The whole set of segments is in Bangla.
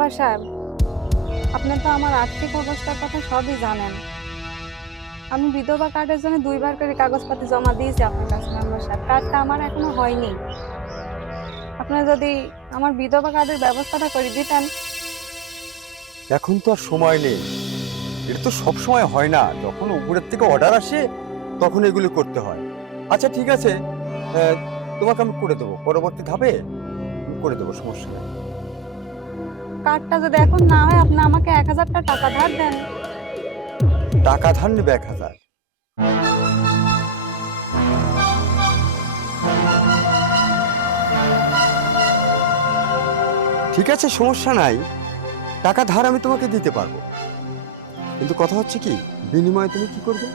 মেম্বার সাহেব, আপনি তো আমার আর্থিক অবস্থার কথা সবই জানেন। আমি বিধবা কার্ডের জন্য 2বার করে কাগজপাতি জমা দিয়েছি আপনার কাছে মেম্বার সাহেব। কার্ডটা আমার এখনো হয়নি। আপনি যদি আমার বিধবা কার্ডের ব্যবস্থাটা করে দিতেন। এখন তো আর সময় নেই, এটা তো সব সময় হয় না, যখন উপরের থেকে অর্ডার আসে তখন এগুলো করতে হয়। আচ্ছা ঠিক আছে, তোমাকে আমি করে দেবো, পরবর্তী ধাপে আমি করে দেবো, সমস্যা নেই। কার্ডটা যদি এখন না হয় আপনি আমাকে 1000টা টাকা ধার দেন। টাকা ধার নেবে 1000? ঠিক আছে, সমস্যা নাই, টাকা ধার আমি তোমাকে দিতে পারবো, কিন্তু কথা হচ্ছে কি, বিনিময়ে তুমি কি করবে?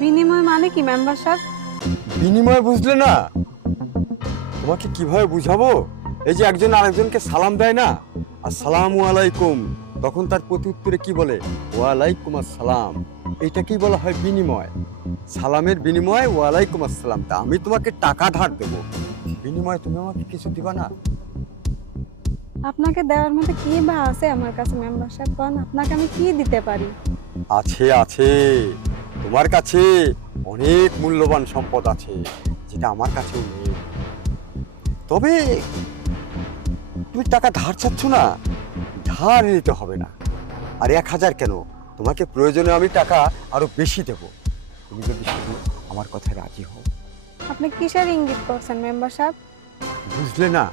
বিনিময় মানে কি মেম্বার সাহেব? বিনিময় বুঝলে না, তোমাকে কিভাবে বুঝাবো? এই যে একজন আরেকজনকে সালাম দেয় না, আসসালামু আলাইকুম, তখন তার প্রতি উত্তরে কি বলে? ওয়ালাইকুম আসসালাম। এইটাকেই বলা হয় বিনিময়। সালামের বিনিময় ওয়ালাইকুম আসসালাম। তা আমি তোমাকে টাকা ধার দেবো, বিনিময়ে তুমি আমাকে কিছু দিবা না? আপনাকে দেওয়ার মতো কি বা আছে আমার কাছে মেম্বার সাহেব? কোন আপনাকে আমি কি দিতে পারি? আছে আছে, তোমার কাছে অনেক মূল্যবান সম্পদ আছে, যেটা আমার কাছেও নেই। তবে তুমি টাকা ধার চাচ্ছ না, ধার নিতে হবে না। আর 1000 কেন, তোমাকে প্রয়োজনে আমি টাকা আরো বেশি দেব, তুমি যদি শুধু আমার কথায় রাজি হও। আপনি কিসের ইঙ্গিত করছেন মেম্বার সাহেব? বুঝলে না,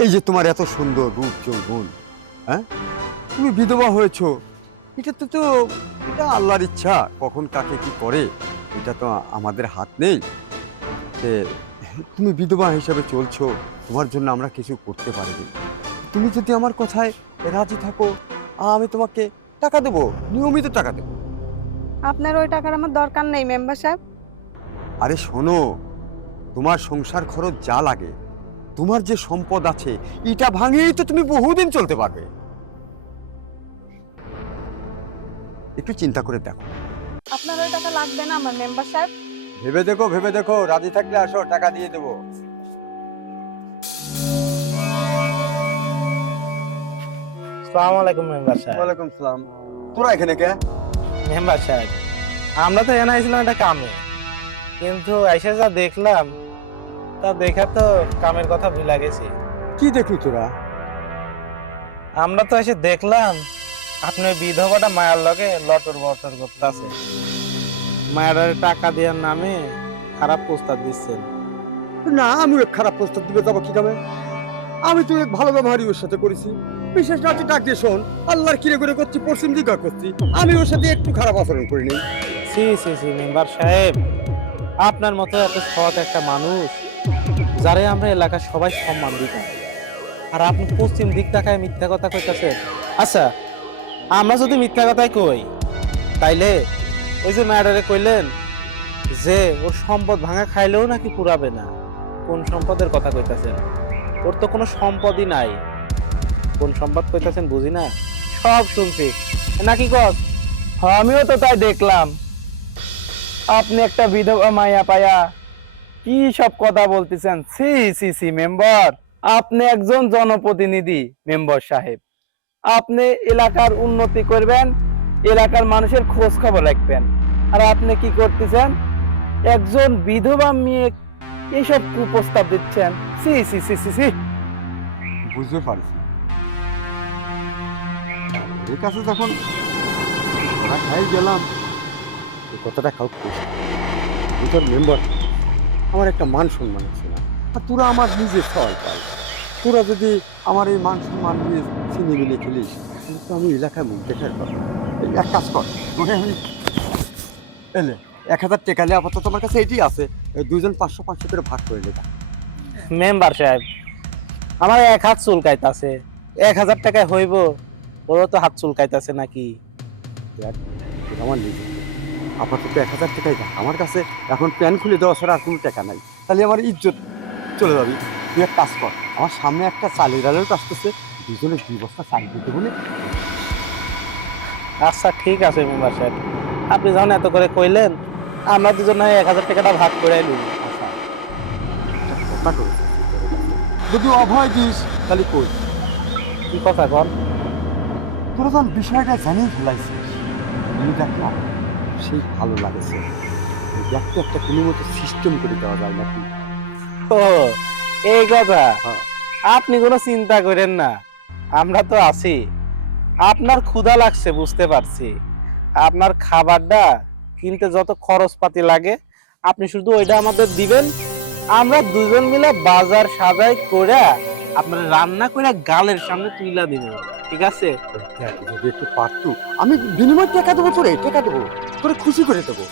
এই যে তোমার এত সুন্দর রূপ যৌবন, হ্যাঁ, তুমি বিধবা হয়েছো, এটা আল্লাহর ইচ্ছা, কখন কাকে কি করে এটা তো আমাদের হাত নেই। যে তুমি বিধবা হিসাবে চলছো, তোমার জন্য আমরা কিছু করতে পারিনি। তুমি যদি আমার কথায় রাজি থাকো, আমি তোমাকে টাকা দেবো, নিয়মিত টাকা দেবো। আপনার ওই টাকার আমার দরকার নেই মেম্বার সাহেব। আরে শোনো, তোমার সংসার খরচ যা লাগে, তোমার যে সম্পদ আছে, এটা ভাঙিয়েই তো তুমি বহুদিন চলতে পারবে। একটু চিন্তা করে দেখো। আপনার ওই টাকা লাগবে না আমার মেম্বার সাহেব। ভেবে দেখো, রাজি থাকলে আসো, টাকা দিয়ে দেবো। আসসালামু আলাইকুম মেম্বার সাহেব। ওয়ালাইকুম সালাম। তোরা এখানে কে? মেম্বার সাহেব, আমরা তো এখানে আইছিলাম একটা কামে, কিন্তু এসে যা দেখলাম, তা দেখা তো কামের কথা ভুলে গেছি। কি দেখলি তোরা? আমরা তো এসে দেখলাম আপনি ওই বিধবাটা মায়ের লগে লটর বটর করতেছে, মায়ের টাকা দেওয়ার নামে খারাপ প্রস্তাব দিচ্ছেন। না, আমি ওর খারাপ প্রস্তাব দিবে যাবো কি কামে? আমি তো এক ভালো ব্যবহারই ওর সাথে করেছি। বিশেষ রাতে ডাক দিয়ে শোন, আল্লাহর কিরে করে করছি, পশ্চিম দিকা করছি, আমি ওর সাথে একটু খারাপ আচরণ করিনি। সি সি সি মেম্বার সাহেব, আপনার মতো এত সৎ একটা মানুষ, যারে আমরা এলাকার সবাই সম্মান দিতাম, আর আপনি পশ্চিম দিক তাকায় মিথ্যা কথা কইতাছেন। আচ্ছা, আমরা যদি মিথ্যা কথাই কই, তাইলে ওই যে ম্যাডারে কইলেন যে ওর সম্পদ ভাঙা খাইলেও নাকি পুরাবে না, কোন সম্পদের কথা কইতাছেন? ওর তো কোনো সম্পদই নাই। কোন সম্পদ কইতাছেন বুঝি না, সব শুনছি নাকি কস? আমিও তো তাই দেখলাম। আপনি একটা বিধবা মাইয়া পায়া কি সব কথা বলতেছেন? সি সি সি মেম্বার, আপনি একজন জনপ্রতিনিধি মেম্বার সাহেব, আপনি এলাকার উন্নতি করবেন, এলাকার মানুষের খোঁজ খবর রাখবেন, আর আপনি কি করতেছেন? একজন বিধবা মেয়ে এইসব কুপ্রস্তাব দিচ্ছেন? সি সি সি সি সি। বুঝতে পারছি, এর কাছে যখন ওরা খাই গেলাম, এই কথাটা খাও তোর মেম্বার, আমার একটা মান সম্মান আছে না, আর তোরা আমার নিজের সহায় পাই। তোরা যদি আমার এই মান সম্মান দিয়ে চিনি মিলিয়ে খেলিস, তাহলে তো আমি এলাকায় মুখ দেখার কথা। এই এক কাজ কর, তোকে আমি এলে 1000 টাকা নিয়ে আপাতত আমার কাছে এটি আছে, এই দুজন 500 করে ভাগ করে নেবা। মেম্বার সাহেব, আমার এক হাত চুলকাইতাছে, 1000 টাকায় হইব? ওরও তো হাত চুলকাইতাছে নাকি? দেখ, এটা আমার নিজের, আপাতত 1000 টাকাই থাক আমার কাছে। এখন প্যান খুলে দেওয়া ছাড়া আর কোনো টাকা নাই, তাহলে আমার ইজ্জত চলে যাবি। তুই এক কাজ কর, আমার সামনে একটা চালের ডালের আসতেছে, দুজনে 2 বস্তা চাল দিতে বলে। আচ্ছা ঠিক আছে মেম্বার সাহেব, আপনি যখন এত করে কইলেন, আমরা দুজন 1000 টাকাটা ভাগ করে নিব। আচ্ছা, একটা কথা করেছিস, যদি অভয় দিস তাহলে কই। কি কথা কন? তোরা যখন বিষয়টা জানিয়ে ফেলাইছিস আমি দেখলাম সেই ভালো লাগেছে। দেখতে একটা কোনো মতো সিস্টেম করে দেওয়া যায় নাকি। ও এই কথা, হ্যাঁ। আপনি কোনো চিন্তা করেন না, আমরা তো আছি। আপনার ক্ষুধা লাগছে বুঝতে পারছি, আপনার খাবারটা কিনতে যত খরচপাতি লাগে আপনি শুধু ওইটা আমাদের দিবেন, আমরা দুজন মিলে বাজার সাজাই করে আপনার রান্না করে গালের সামনে তুইলা দিব, ঠিক আছে? দেখ, যদি একটু পারতু আমি বিনিময় টাকা দেবো, তোরে টাকা দেবো, তোরে খুশি করে দেবো।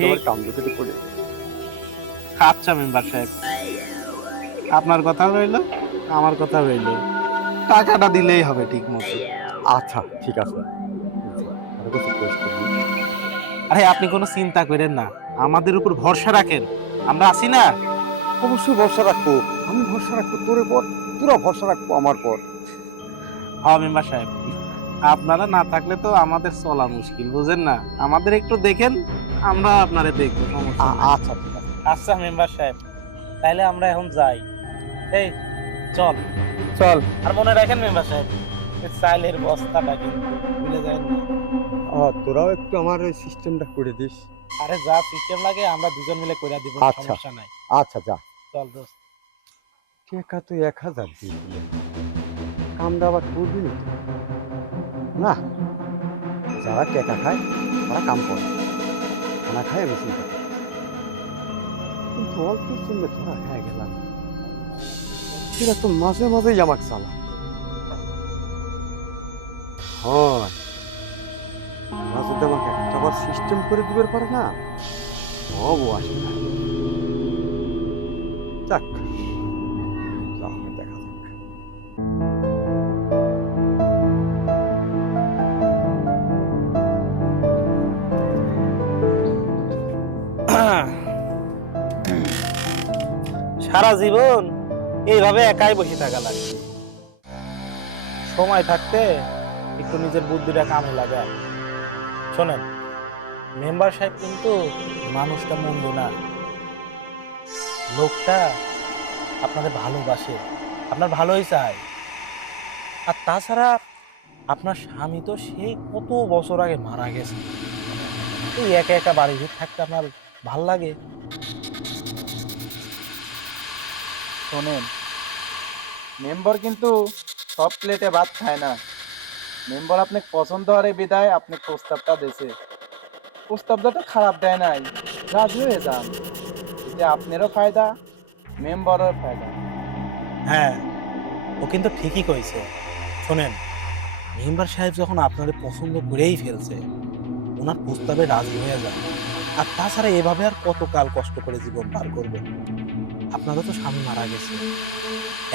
তোমার কাম যদি করে। আচ্ছা মেম্বার সাহেব, আপনার কথা রইলো, আমার কথা রইলো, টাকাটা দিলেই হবে ঠিক মতো। আচ্ছা ঠিক আছে। আরো কিছু প্রশ্ন নেই? আরে আপনি কোনো চিন্তা করেন না, আমাদের উপর ভরসা রাখেন, আমরা আছি না। অবশ্যই ভরসা রাখবো, আমি ভরসা রাখবো তোর পর, তোরা ভরসা রাখবো আমার পর। হ্যাঁ মেম্বার সাহেব, আপনারা না থাকলে তো আমাদের চলা মুশকিল, বুঝেন না? আমাদের একটু দেখেন, আমরা আপনারে দেখবো, সমস্যা নাই। আচ্ছা ঠিক আছে। আচ্ছা মেম্বার সাহেব, তাইলে আমরা এখন যাই। এই চল চল। আর মনে রাখেন মেম্বার সাহেব, এই চাইলের বস্তাটা কিন্তু ভুলে যায় না। তোরাও একটু আমার ওই সিস্টেমটা করে দিস। আরে যা সিস্টেম লাগে আমরা দুজন মিলে কইরা দিব, আচ্ছা। সমস্যা নাই। আচ্ছা যা। চল দোস্ত। টাকা তো 1000 দিয়ে দিলে, কামটা আবার করবি না তো? না, যারা টাকা খায় তারা কাম করে, খানা খায় আমি চিন্তা করি। কিন্তু অল্পের জন্য তোরা হয়ে গেলাম, এরা তো মাঝে মাঝেই আমাকে চালা হয়। ওরা যদি আমাকে একটা বার সিস্টেম করে দিবে পারে না, সব আসে না। যাক, যা হবে দেখা যাক। সারা জীবন এইভাবে একাই বসে থাকা লাগে, সময় থাকতে একটু নিজের বুদ্ধিটা কামে লাগায়। শোনেন মেম্বার সাহেব কিন্তু মানুষটা মন্দ না, লোকটা আপনাদের ভালোবাসে, আপনার ভালোই চায়। আর তাছাড়া আপনার স্বামী তো সেই কত বছর আগে মারা গেছে, এই একা একা বাড়ি ঘর থাকতে আপনার ভাল লাগে? শোনেন, মেম্বার কিন্তু সব প্লেটে ভাত খায় না। মেম্বার আপনাকে পছন্দ হরে বিদায় আপনি প্রস্তাবটা দিয়েছে, প্রস্তাবটা তো খারাপ দেয় নাই, রাজি হয়ে যান। এতে আপনারও ফায়দা, মেম্বারের ফায়দা। হ্যাঁ, ও কিন্তু ঠিকই কইছে। শোনেন, মেম্বার সাহেব যখন আপনাদের পছন্দ করেই ফেলছে, ওনার প্রস্তাবে রাজি হয়ে যান। আর তাছাড়া এভাবে আর কতকাল কষ্ট করে জীবন পার করবেন? আপনারও তো স্বামী মারা গেছে,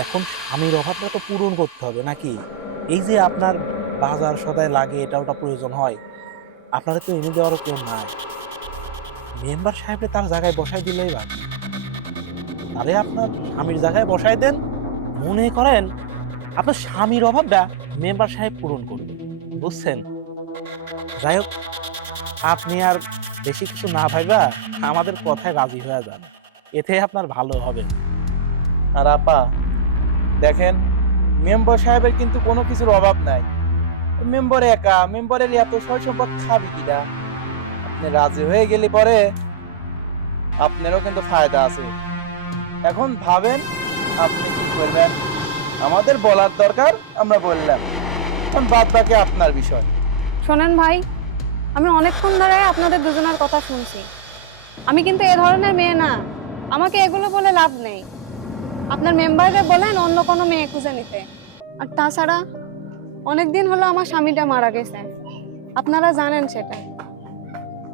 এখন স্বামীর অভাবটা তো পূরণ করতে হবে নাকি? এই যে আপনার বাজার সদায় লাগে, এটা ওটা প্রয়োজন হয়, আপনারা তো এনে দেওয়ারও কেউ নাই। মেম্বার সাহেবকে তার জায়গায় বসাই দিলেই ভালো, তাহলে আপনার স্বামীর জায়গায় বসাই দেন, মনে করেন আপনার স্বামীর অভাবটা মেম্বার সাহেব পূরণ করবে, বুঝছেন? যাই হোক, আপনি আর বেশি কিছু না ভাইবা আমাদের কথায় রাজি হয়ে যান, এতে আপনার ভালো হবে। আর আপা দেখেন, মেম্বার সাহেবের কিন্তু কোনো কিছুর অভাব নাই। মেম্বার একা, মেম্বারের এত সয় সম্পদ খাবি কিনা? আপনি রাজি হয়ে গেলে পরে আপনারও কিন্তু ফায়দা আছে। এখন ভাবেন আপনি কি করবেন। আমাদের বলার দরকার, আমরা বললাম, এখন বাদ বাকি আপনার বিষয়। শোনেন ভাই, আমি অনেকক্ষণ ধরে আপনাদের দুজনের কথা শুনছি। আমি কিন্তু এ ধরনের মেয়ে না, আমাকে এগুলো বলে লাভ নেই। আপনার মেম্বাররে বলেন অন্য কোনো মেয়ে খুঁজে নিতে। আর তাছাড়া অনেকদিন হলো আমার স্বামীটা মারা গেছে, আপনারা জানেন সেটা।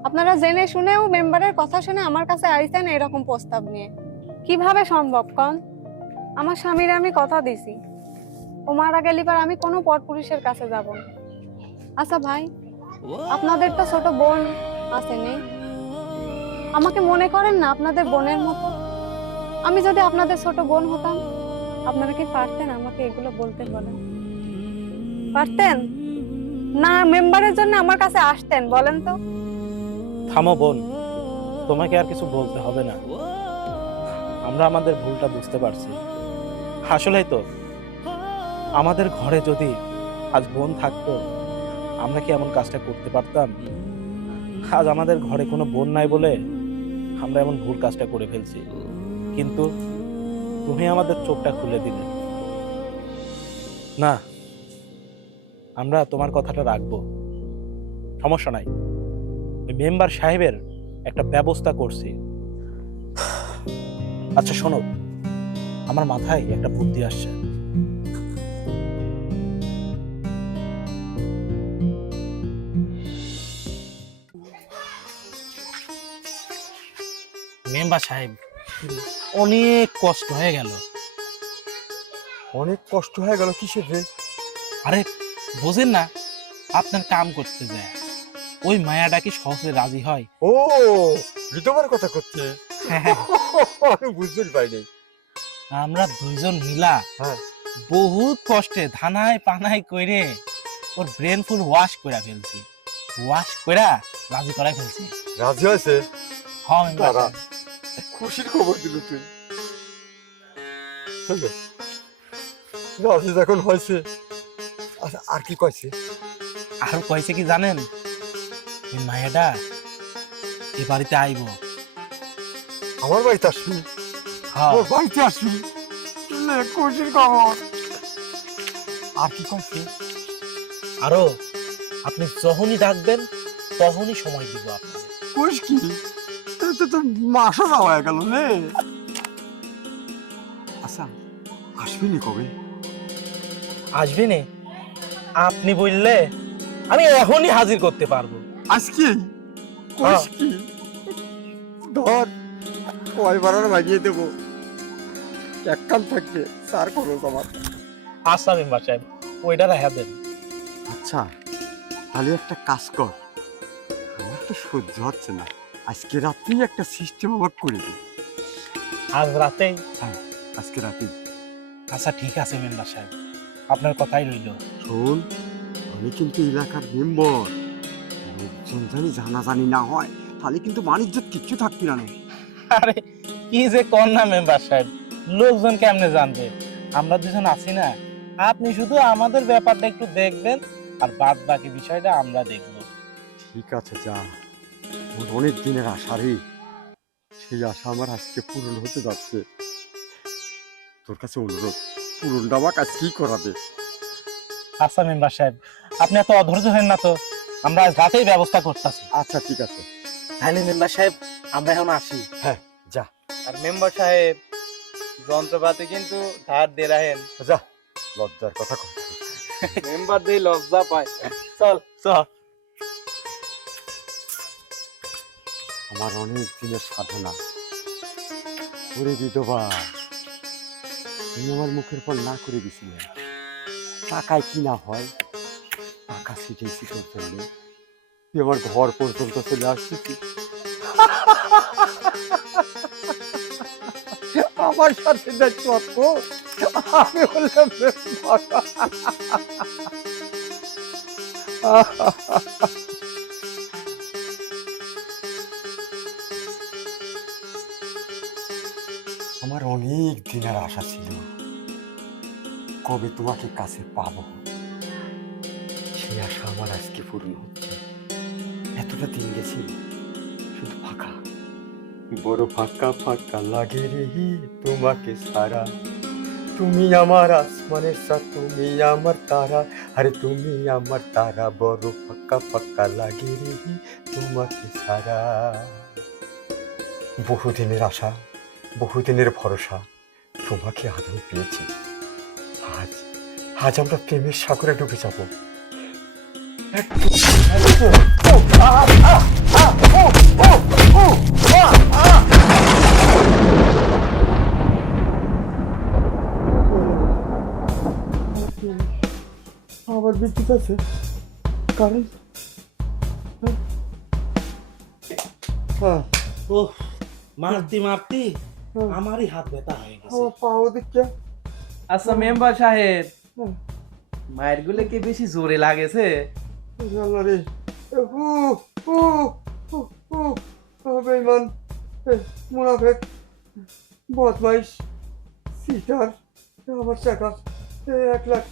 আপনারা জেনে শুনেও মেম্বারের কথা শুনে আমার কাছে আইছেন এরকম প্রস্তাব নিয়ে, কিভাবে সম্ভব কন? আমার স্বামীর আমি কথা দিছি, ও মারা গেলে পর আমি কোনো পরপুরুষের কাছে যাব না। আচ্ছা ভাই, আপনাদের তো ছোট বোন আছে নেই? আমাকে মনে করেন না আপনাদের বোনের মতো। আমি যদি আপনাদের ছোট বোন হতাম, আপনারা কি পারতেন আমাকে এগুলো বলতে? বলেন পারতেন না? মেম্বারের জন্য আমার কাছে আসতেন? বলেন তো। থামো বোন, তোমাকে আর কিছু বলতে হবে না, আমরা আমাদের ভুলটা বুঝতে পারছি। আসলেই তো আমাদের ঘরে যদি আজ বোন থাকতো আমরা কি এমন কাজটা করতে পারতাম? আজ আমাদের ঘরে কোনো বোন নাই বলে আমরা এমন ভুল কাজটা করে ফেলছি, কিন্তু তুমি আমাদের চোখটা খুলে দিলে। না, আমরা তোমার কথাটা রাখবো, সমস্যা নাই। ওই মেম্বার সাহেবের একটা ব্যবস্থা করছি। আচ্ছা শোনো, আমার মাথায় একটা বুদ্ধি আসছে। মেম্বার সাহেব, অনেক কষ্ট হয়ে গেল। অনেক কষ্ট হয়ে গেল কিসের রে? আরে বোঝেন না, আপনার কাম করতে যায় ওই মায়াটা কি সহজে রাজি হয়? ও, বিধবার কথা করছে। আমি বুঝতে পারিনি। আমরা দুইজন মিলা হ্যাঁ। বহুত কষ্টে ধানায় পানায় কইরে ওর ব্রেন ফুল ওয়াশ করে ফেলছি, ওয়াশ কইরা রাজি করাই ফেলছি। রাজি হয়েছে? হ্যাঁ মেম্বার দাঁড়া। সাহেব। খুশির খবর দিল তুই। বুঝলে? রাজি যখন হয়েছে, আচ্ছা আর কি কয়েছে? আর কইছে কি জানেন, ওই মায়াটা এ বাড়িতে আইব। আমার বাড়িতে আসবি? হ্যাঁ, ওর বাড়িতে আসবি? লে, খুশির খবর। আর কি কয়েছে? আরো আপনি যখনই ডাকবেন তখনই সময় দিব আপনাকে। কোষ কি? তো মাসা যাওয়া হয়ে গেল রে। আচ্ছা, আসবি নি কবে? আসবে নে, আপনি বললে আমি এখনই হাজির করতে পারবো। আজকে? কোষ কি? ধর, কয় বারার ভাগিয়ে দেবো। এক কান থাকবে, স্যার করো আমার। আচ্ছা মেম্বার সাহেব, ওইটা রেখা দেন। আচ্ছা, তাহলে একটা কাজ কর, আমার তো সহ্য হচ্ছে না, আজকে রাত্রেই একটা সিস্টেম আমার করে দিই। আজ রাতেই? হ্যাঁ, আজকে রাতেই। আচ্ছা ঠিক আছে মেম্বার সাহেব, আপনার কথাই রইল। শোন, আমি কিন্তু এলাকার মেম্বর, লোকজন জানি জানাজানি না হয়, তাহলে কিন্তু বাণিজ্য কিচ্ছু থাকবি না। আরে কি যে কর না মেম্বার সাহেব, লোকজন কেমনে জানবে? আমরা দুজন আছি না, আপনি শুধু আমাদের ব্যাপারটা একটু দেখবেন, আর বাদ বাকি বিষয়টা আমরা দেখব। ঠিক আছে, যা। ওর অনেক দিনের আশা রে, সেই আশা আমার আজকে পূরণ হতে যাচ্ছে। তোর কাছে অনুরোধ, পূরণটা আমাকে আজকেই করাবে। আচ্ছা মেম্বার সাহেব, আপনি এত অধৈর্য হেন না তো, আমরা আজ রাতেই ব্যবস্থা করতেছি। আচ্ছা ঠিক আছে। তাহলে মেম্বার সাহেব আমরা এখন আসি। হ্যাঁ, যা আর মেম্বার সাহেব, যন্ত্রপাতি কিন্তু ধার দিয়ে রাখেন। যা, লজ্জার কথা কর। মেম্বার দিয়ে লজ্জা পায়। চল চল। আমার অনেক দিনের সাধনা। ওরে বিধবা, তুমি আমার মুখের পর না করে দিছিলে, টাকায় কি না হয়, টাকা ছিটেছি তোর জন্য, তুই আমার ঘর পর্যন্ত চলে আসছিস। আমার সাথে দেখছো, আমি বললাম আমার অনেক দিনের আশা ছিল কবে তোমাকে কাছে পাবো, সেই আশা আমার আজকে পূর্ণ হচ্ছে। এতটা দিন গেছি শুধু ফাঁকা, বড় ফাঁকা ফাঁকা লাগে রে তোমাকে সারা। তুমি আমার আসমানের সাথ, তুমি আমার তারা, আরে তুমি আমার তারা, বড় ফাঁকা ফাঁকা লাগে রে তোমাকে সারা। বহুদিনের আশা, বহুদিনের ভরসা, তোমাকে আদৌ পেয়েছি। আজ আজ আমরা প্রেমের সাগরে ডুবে যাবো। আবার বিদ্যুৎ আছে, কারেন্ট। ও মারতি মারতি আমারই হাত ব্যথা হয়ে গেছে। আমার পাও দিকে। আচ্ছা মেম্বার সাহেব, হুম। মায়ের গুলো কি বেশি জোরে লাগেছে? রে বেঈমান, মুনাফেক, বদমাইশ, সিটার, আমার টাকা 1 লাখ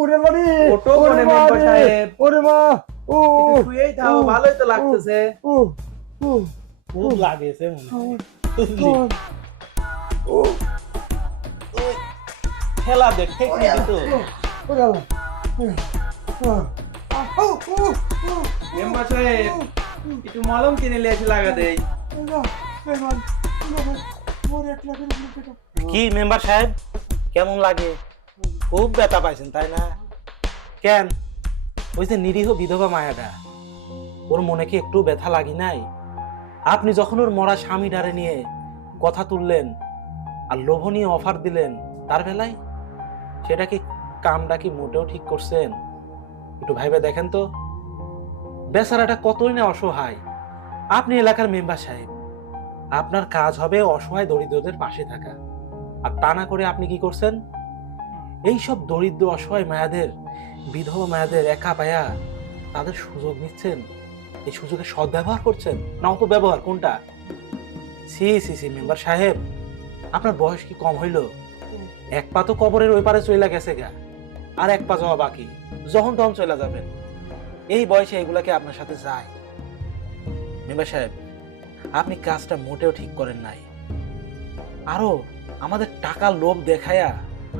ওরে বাড়ি, ওটো ওরে মানে মা মেম্বার রে, সাহেব। ওরে মা, ও একটু শুয়েই থাও, ও, ভালোই তো লাগতেছে। ও ও খুব লাগেছে মনে হয়। ও, ও খেলা দেখ ঠিক কিন্তু ওরে আল্লাহ। মেম্বার সাহেব একটু মলম কিনে নিয়ে এসে লাগা দেই। কি মেম্বার সাহেব কেমন লাগে? খুব ব্যথা পাইছেন তাই না? কেন ওই যে নিরীহ বিধবা মায়াটা, ওর মনে কি একটু ব্যথা লাগি নাই? আপনি যখন ওর মরা স্বামীটারে নিয়ে কথা তুললেন আর লোভনীয় অফার দিলেন তার বেলায়, সেটা কি কামটা কি মোটেও ঠিক করছেন? একটু ভাইবে দেখেন তো, বেচারাটা কতই না অসহায়। আপনি এলাকার মেম্বার সাহেব, আপনার কাজ হবে অসহায় দরিদ্রদের পাশে থাকা, আর তা না করে আপনি কি করছেন? এইসব দরিদ্র অসহায় মায়াদের, বিধবা মায়াদের একা পায়া তাদের সুযোগ নিচ্ছেন, এই সুযোগের সদ্ব্যবহার করছেন না অপব্যবহার, কোনটা? সি সি সি মেম্বার সাহেব, আপনার বয়স কি কম হইল? এক পা তো কবরের ওই পারে চলে গেছে গা, আর এক পা যাওয়া বাকি, যখন তখন চলে যাবেন। এই বয়সে এগুলাকে আপনার সাথে যায়? মেম্বার সাহেব, আপনি কাজটা মোটেও ঠিক করেন নাই। আরো আমাদের টাকার লোভ দেখায়া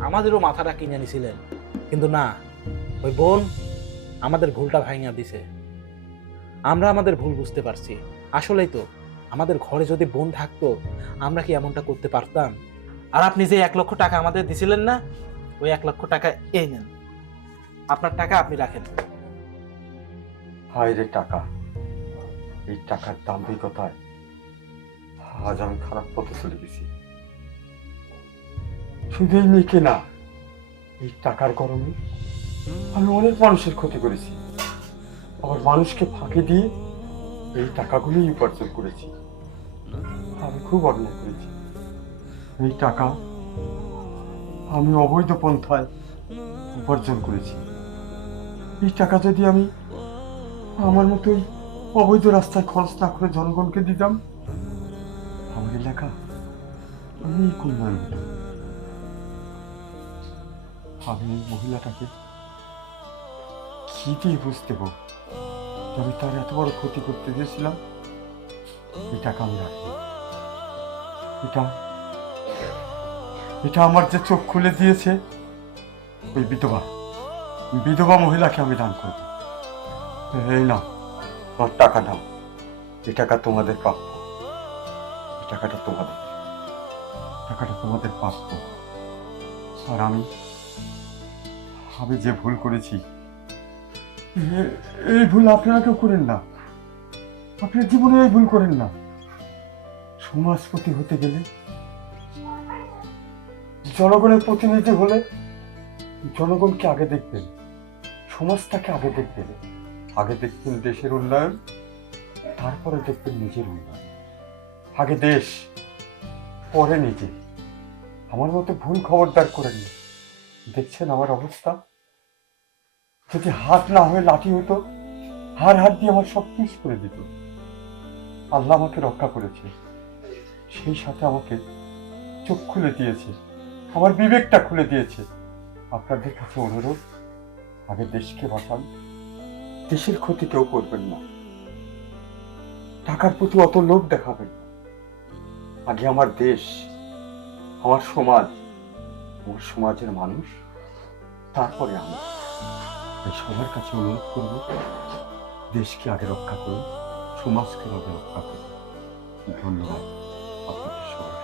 আমাদেরও মাথাটা কিনে নিছিলেন, কিন্তু না, ওই বোন আমাদের ভুলটা ভাঙিয়া দিছে। আমরা আমাদের ভুল বুঝতে পারছি। আসলেই তো আমাদের ঘরে যদি বোন থাকতো আমরা কি এমনটা করতে পারতাম? আর আপনি যে 1 লক্ষ টাকা আমাদের দিছিলেন না, ওই 1 লক্ষ টাকা এই নেন, আপনার টাকা আপনি রাখেন। হায় রে টাকা, এই টাকার দাম্ভিকতায় আজ আমি খারাপ পথে চলে গেছি। শুধু এই মেয়েকে না, এই টাকার গরমে আমি অনেক মানুষের ক্ষতি করেছি। আবার মানুষকে ফাঁকি দিয়ে এই টাকাগুলোই উপার্জন করেছি। আমি খুব অন্যায় করেছি। এই টাকা আমি অবৈধ পন্থায় উপার্জন করেছি। এই টাকা যদি আমি আমার মতোই অবৈধ রাস্তায় খরচ না করে জনগণকে দিতাম, আমার এলাকা আমি উন্নয়ন হতো। আমি এই মহিলাটাকে কি দিয়ে বুঝতে পারব যে আমি তার এত বড় ক্ষতি করতে গেছিলাম? এই টাকা আমি রাখবো। এটা এটা আমার যে চোখ খুলে দিয়েছে ওই বিধবা মহিলাকে আমি দান করবো। এই না, আমার টাকা নাও। এই টাকা তোমাদের প্রাপ্য। এই টাকাটা তোমাদের প্রাপ্য। আর আমি যে ভুল করেছি, এই ভুল আপনারা কেউ করেন না। আপনার জীবনে এই ভুল করেন না। সমাজপতি হতে গেলে, জনগণের প্রতিনিধি হলে জনগণকে আগে দেখবেন, সমাজটাকে আগে দেখবেন। আগে দেখবেন দেশের উন্নয়ন, তারপরে দেখবেন নিজের উন্নয়ন। আগে দেশ, পরে নিজে। আমার মতো ভুল খবরদার করেন না। দেখছেন আমার অবস্থা? যদি হাত না হয়ে লাঠি হতো, হাত দিয়ে আমার সব পিস করে দিত। আল্লাহ আমাকে রক্ষা করেছে, সেই সাথে আমাকে চোখ খুলে দিয়েছে, আমার বিবেকটা খুলে দিয়েছে। আপনাদের কাছে অনুরোধ, আগে দেশকে বাঁচান। দেশের ক্ষতি কেউ করবেন না। টাকার প্রতি অত লোভ দেখাবেন না। আগে আমার দেশ, আমার সমাজ, আমার সমাজের মানুষ, তারপরে আমি। তাই সবার কাছে অনুরোধ করব, দেশকে আগে রক্ষা করুন, সমাজকে আগে রক্ষা করুন। ধন্যবাদ আপনাদের সবাই।